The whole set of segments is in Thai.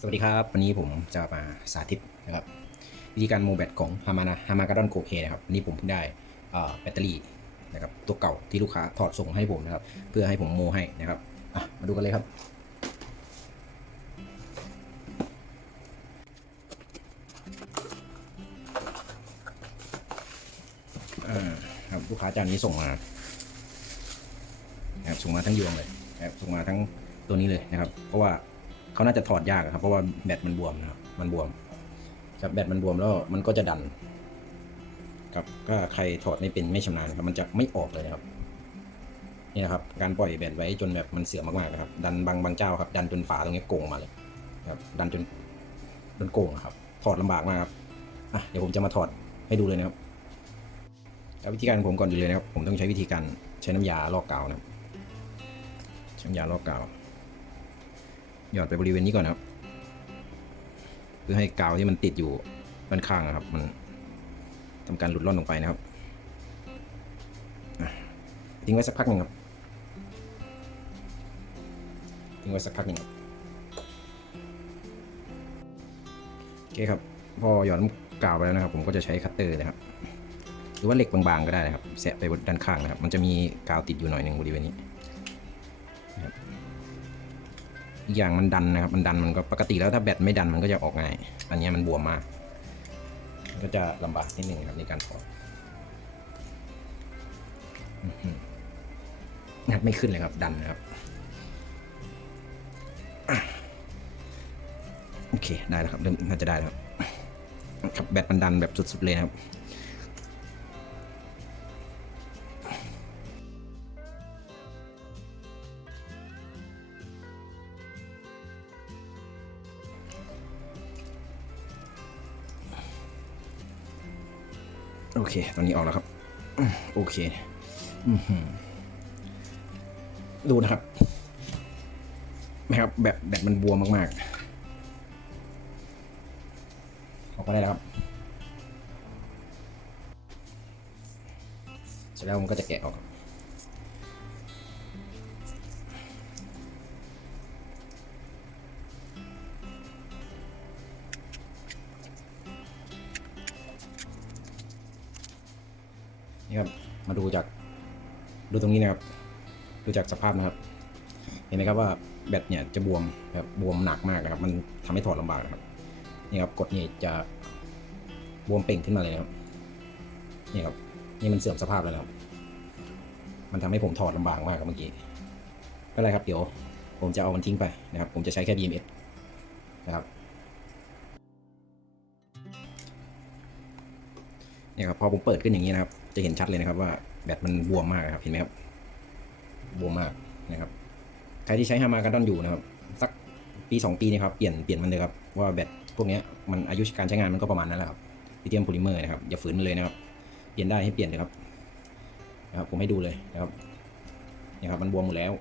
สวัสดีครับ วันนี้ผมจะมาสาธิตนะครับวิธีการโมแบตของฮามานาฮามากาดอนโคเคนะครับวันนี้ผมเพิ่งได้แบตเตอรี่นะครับตัวเก่าที่ลูกค้าถอดส่งให้ผมนะครับ เพื่อให้ผมโมให้นะครับมาดูกันเลยครับครับลูกค้าเจานนี้ส่งมานะครับส่งมาทั้งยวงเลยนะครับส่งมาทั้งตัวนี้เลยนะครับ เพราะว่า เขาน่าจะถอดยากครับ เพราะว่าแบตมันบวมนะครับมันบวมครับแบตมันบวมแล้วมันก็จะดันครับก็ใครถอดไม่เป็นไม่ชำนาญครับ มันจะไม่ออกเลยนะครับนี่นะครับ การปล่อยแบตไว้จนแบบมันเสื่อมมากๆนะครับ ดันบางบางเจ้าครับ ดันจนฝาตรงนี้โก่งมาเลยครับ ดันจนจนโก่งครับ ถอดลำบากมากครับอะเดี๋ยวผมจะมาถอดให้ดูเลยนะครับวิธีการของผมก่อนอื่เลยนะครับ ผมต้องใช้วิธีการใช้น้ำยาลอกกาวนะครับใช้น้ำยาลอกกาว หยอดไปบริเวณนี้ก่อนนะครับ เพื่อให้กาวที่มันติดอยู่ด้านข้างนะครับ มันทำการหลุดล่อนลงไปนะครับทิ้งไว้สักพักหนึ่งครับทิ้งไว้สักพักหนึ่งครับโอเคครับ พอหย่อนกาวไปแล้วนะครับ ผมก็จะใช้คัตเตอร์นะครับ หรือว่าเหล็กบางๆก็ได้นะครับแสะไปบนด้านข้างนะครับ มันจะมีกาวติดอยู่หน่อยหนึ่งบริเวณนี้ อีกอย่างมันดันนะครับ มันดันมันก็ปกติแล้วถ้าแบตไม่ดันมันก็จะออกง่าย อันนี้มันบวมมาก ก็จะลำบากนิดหนึ่งครับในการถอดอื้อหืองัดไม่ขึ้นเลยครับ ดันนะครับ โอเคได้แล้วครับเริ่มน่าจะได้แล้วครับครับแบตมันดันแบบสุดๆเลยนะครับ โอเค ตอนนี้ออกแล้วครับ โอเคดูนะครับนะครับ แบบแบบมันบวมมากๆ ออกมาได้แล้วครับ เสร็จแล้วมันก็จะแกะออก ครับนี่ครับ มาดูจากดูตรงนี้นะครับ ดูจากสภาพนะครับ เห็นไหมครับว่าแบตเนี่ยจะบวมครับบวมหนักมากนะครับ มันทำให้ถอดลำบากนะครับ นี่ครับกดนี่จะบวมเป่งขึ้นมาเลยนะครับ นี่ครับ นี่มันเสื่อมสภาพแล้วนะครับ มันทำให้ผมถอดลำบากมากครับเมื่อกี้ไม่เป็นไรครับเดี๋ยวผมจะเอามันทิ้งไปนะครับ ผมจะใช้แค่ BMS นะครับเนี่ยครับพอผมเปิดขึ้นอย่างนี้นะครับ จะเห็นชัดเลยนะครับว่าแบตมันบวมมากครับเห็นไหมครับบวมมากนะครับใครที่ใช้ฮามาการดอนอยู่นะครับสักปีสองปีนะครับเปลี่ยนเปลี่ยนมันเลยครับว่าแบตพวกนี้มันอายุการใช้งานมันก็ประมาณนั้นแหละครับลิเธียมโพลิเมอร์นะครับอย่าฝืนมันเลยนะครับ เปลี่ยนได้ให้เปลี่ยนเลยครับนะครับผมให้ดูเลยนะครับนี่ครับมันบวมหมดแล้ว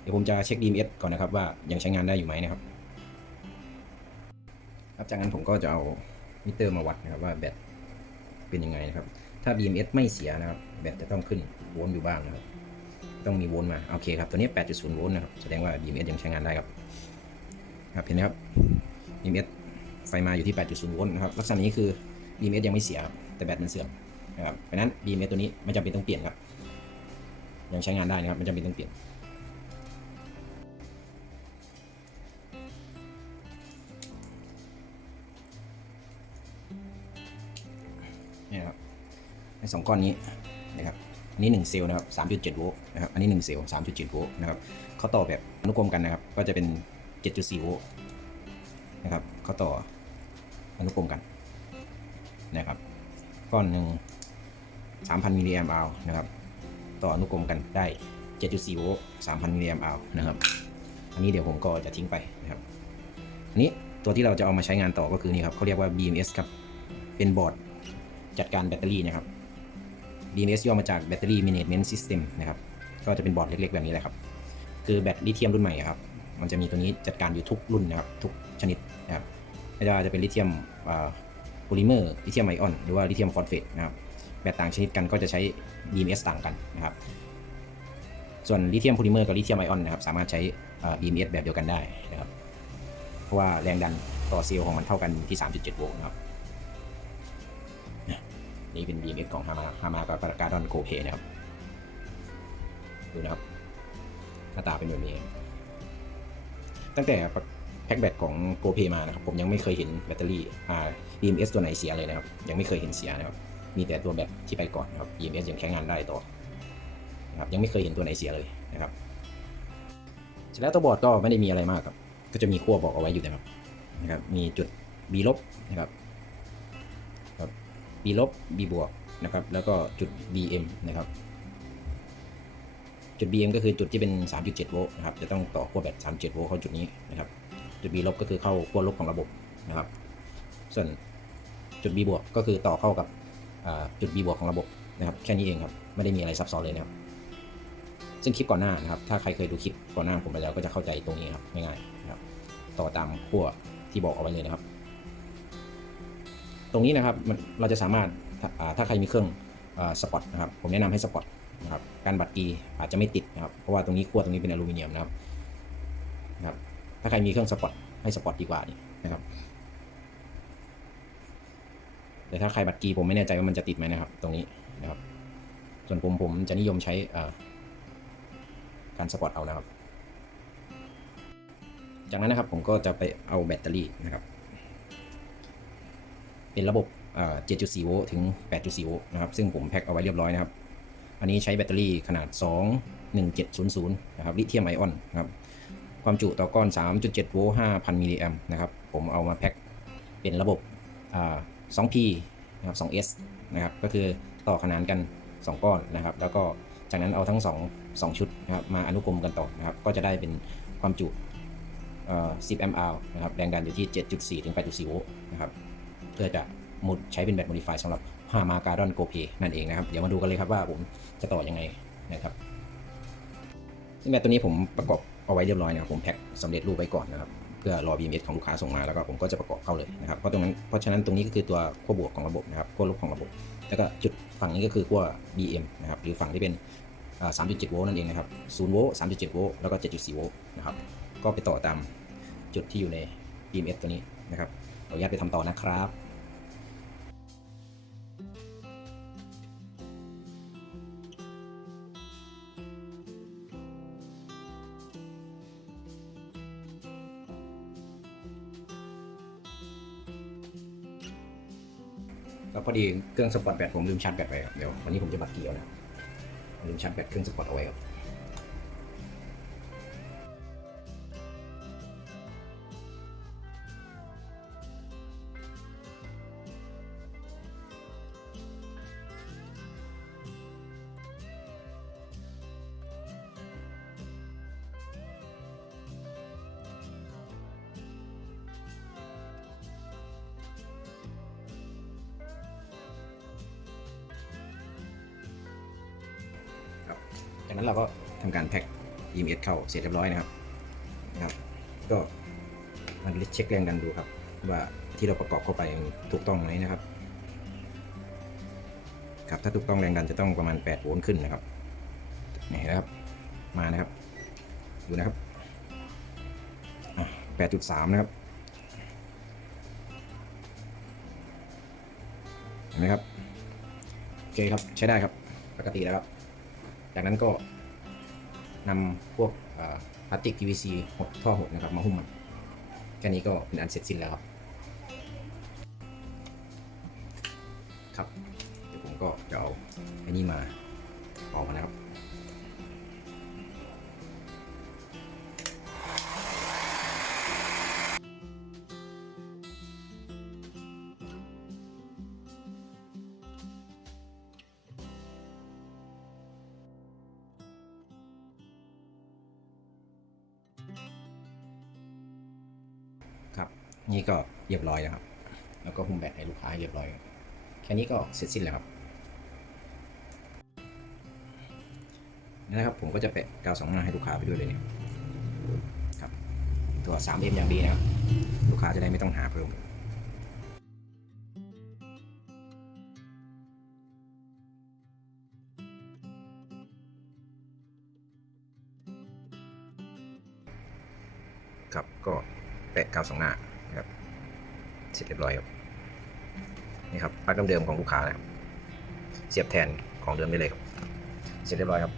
เดี๋ยวผมจะเช็ค DMS ก่อนนะครับว่ายังใช้งานได้อยู่ไหมนะครับครับจากนั้นผมก็จะเอามิเตอร์มาวัดนะครับว่าแบต เป็นยังไงนะครับ ถ้า BMS ไม่เสียนะครับ แบตจะต้องขึ้นโวลต์อยู่บ้างนะครับ ต้องมีโวลต์มา โอเคครับ ตัวนี้ 8.0 โวลต์นะครับ แสดงว่า BMS ยังใช้งานได้ครับ ครับเห็นไหมครับ BMS ไฟมาอยู่ที่ 8.0 โวลต์นะครับ ลักษณะนี้คือ BMS ยังไม่เสียครับ แต่แบตมันเสื่อมนะครับเพราะนั้น BMS ตัวนี้ไม่จำเป็นต้องเปลี่ยนครับ ยังใช้งานได้นะครับ ไม่จำเป็นต้องเปลี่ยน ในสองก้อนนี้นะครับอันนี้1เซลล์นะครับ3.7โวลต์นะครับอันนี้1เซลล์3.7โวลต์นะครับเขาต่อแบบอนุกรมกันนะครับ ก็จะเป็น7.4โวลต์นะครับเขาต่ออนุกรมกันนะครับก้อนหนึ่ง3,000มิลลิแอมป์อาวนะครับต่ออนุกรมกันได้7.4โวลต์3,000มิลลิแอมป์อาวนะครับอันนี้เดี๋ยวผมก็จะทิ้งไปนะครับอันนี้ตัวที่เราจะเอามาใช้งานต่อก็คือนี่ครับเขาเรียกว่า BMS ครับเป็นบอร์ดจัดการแบตเตอรี่นะครับ BMS ย่อมาจาก Battery Management System นะครับ ก็จะเป็นบอร์ดเล็ก ๆ แบบนี้แหละครับ คือแบตลิเธียมรุ่นใหม่ครับ มันจะมีตัวนี้จัดการอยู่ทุกรุ่นนะครับ ทุกชนิดนะครับไม่ว่าจะเป็นลิเธียมโพลิเมอร์ ลิเธียมไอออน หรือว่าลิเธียมฟอสเฟตนะครับ แบตต่างชนิดกันก็จะใช้ BMS ต่างกันนะครับ ส่วนลิเธียมโพลิเมอร์กับลิเธียมไอออนนะครับ สามารถใช้ BMS แบบเดียวกันได้นะครับ เพราะว่าแรงดันต่อเซลล์ของมันเท่ากันที่ 3.7 โวลต์นะครับ นี่เป็น BMS ของฮามาฮามากับการ์ดอนโกเพนะครับ ดูนะครับ หน้าตาเป็นแบบนี้ ตั้งแต่แพ็กแบตของโกเพมานะครับ ผมยังไม่เคยเห็นแบตเตอรี่อ่า BMS ตัวไหนเสียเลยนะครับ ยังไม่เคยเห็นเสียนะครับ มีแต่ตัวแบตที่ไปก่อนนะครับ BMS ยังใช้งานได้ต่อนะครับยังไม่เคยเห็นตัวไหนเสียเลยนะครับเสร็จแล้วตัวบอร์ดก็ไม่ได้มีอะไรมากครับ ก็จะมีขั้วบอกเอาไว้อยู่นะครับนะครับ มีจุด B ลบนะครับ B ลบ B บวกนะครับแล้วก็จุด BM นะครับ จุด BM ก็คือจุดที่เป็น 3.7 โวลต์นะครับจะต้องต่อขั้วแบต3.7 โวลต์เข้าจุดนี้นะครับ จุด B ลบก็คือเข้าขั้วลบของระบบนะครับ ส่วนจุด B บวกก็คือต่อเข้ากับจุด B บวกของระบบนะครับแค่นี้เองครับไม่ได้มีอะไรซับซ้อนเลยนะครับ ซึ่งคลิปก่อนหน้านะครับ ถ้าใครเคยดูคลิปก่อนหน้าผมไปแล้วก็จะเข้าใจตรงนี้ครับง่ายๆนะครับ ต่อตามขั้วที่บอกเอาไว้เลยนะครับ ตรงนี้นะครับเราจะสามารถถ้าใครมีเครื่องสปอตนะครับผมแนะนำให้สปอตนะครับการบัตรกีอาจจะไม่ติดนะครับเพราะว่าตรงนี้ขั้วตรงนี้เป็นอลูมิเนียมนะครับนะครับถ้าใครมีเครื่องสปอตให้สปอตดีกว่านี่นะครับแต่ถ้าใครบัตรกีผมไม่แน่ใจว่ามันจะติดไหมนะครับ ตรงนี้นะครับ ส่วนผมผมจะนิยมใช้การสปอตเอานะครับ จากนั้นนะครับผมก็จะไปเอาแบตเตอรี่นะครับ เป็นระบบ7.4 โวลต์ถึง 8.4 โวลต์นะครับ ซึ่งผมแพ็คเอาไว้เรียบร้อยนะครับ อันนี้ใช้แบตเตอรี่ขนาด 21700 นะครับ ลิเธียมไอออนนะครับ ความจุต่อก้อน 3.7 โวลต์ 5,000 มิลลิแอมป์นะครับ ผมเอามาแพ็คเป็นระบบ 2P นะครับ 2S นะครับ ก็คือต่อขนานกัน 2 ก้อนนะครับ แล้วก็จากนั้นเอาทั้ง 2 2 ชุดนะครับมาอนุกรมกันต่อนะครับ ก็จะได้เป็นความจุ 10 แอมป์อนะครับ แรงดันอยู่ที่ 7.4 ถึง 8.4 โวลต์นะครับ เพื่อจะหมุดใช้เป็นแบตโมดิฟายสำหรับฮามาการ์ดอนโกเพนั่นเองนะครับ เดี๋ยวมาดูกันเลยครับว่าผมจะต่อยังไงนะครับซึ่งแบตตัวนี้ผมประกอบเอาไว้เรียบร้อยนะครับผมแพ็คสำเร็จรูปไว้ก่อนนะครับเพื่อรอ BMS ของลูกค้าส่งมาแล้วก็ผมก็จะประกอบเข้าเลยนะครับเพราะตรงนั้นเพราะฉะนั้นตรงนี้ก็คือตัวขั้วบวกของระบบนะครับขั้วลบของระบบ แล้วก็จุดฝั่งนี้ก็คือขั้ว BM นะครับหรือฝั่งที่เป็น 3.7 โวลต์นั่นเองนะครับ 0 โวลต์ 3.7 โวลต์ แล้วก็ 7.4 โวลต์นะครับ ก็ไปต่อตามจุดที่อยู่ใน BMS ตัวนี้นะครับ ขออนุญาตไปทำต่อนะครับ แล้วพอดีเครื่องสปอร์ตแบตผมลืมชาร์จแบตไปครับเดี๋ยววันนี้ผมจะบัตรเกี่ยวนะลืมชาร์จแบตเครื่องสปอร์ตเอาไว้ครับ จากนั้นเราก็ทำการแพ็ค EMS เข้าเสร็จเรียบร้อยนะครับนะครับ ก็มาเช็คแรงดันดูครับ ว่าที่เราประกอบเข้าไปถูกต้องไหมนะครับครับถ้าถูกต้องแรงดันจะต้องประมาณ8โวลต์ขึ้นนะครับนี่นะครับมานะครับดูนะครับอะ8.3 นะครับเห็นไหมครับโอเคครับใช้ได้ครับปกติแล้วครับ จากนั้นก็นำพวกพลาสติก PVC หดท่อหดนะครับมาหุ้มมันแค่นี้ก็เป็นอันเสร็จสิ้นแล้วครับครับเดี๋ยวผมก็จะเอาไอ้นี้มาออกมานะครับ ครับ นี่ก็เรียบร้อยแล้วครับ แล้วก็หุ้มแบตให้ลูกค้าเรียบร้อย แค่นี้ก็เสร็จสิ้นแล้วครับนะครับ ผมก็จะแปะกาวสองหน้าให้ลูกค้าไปด้วยเลยเนี่ยครับ ตัว 3M อย่างดีนะครับ ลูกค้าจะได้ไม่ต้องหาเพิ่มครับก็ แปะกาวสองหน้านะครับเสร็จเรียบร้อยครับนี่ครับปลั๊กเดิมๆของลูกค้านะครับเสียบแทนของเดิมได้เลยครับเสร็จเรียบร้อยครับ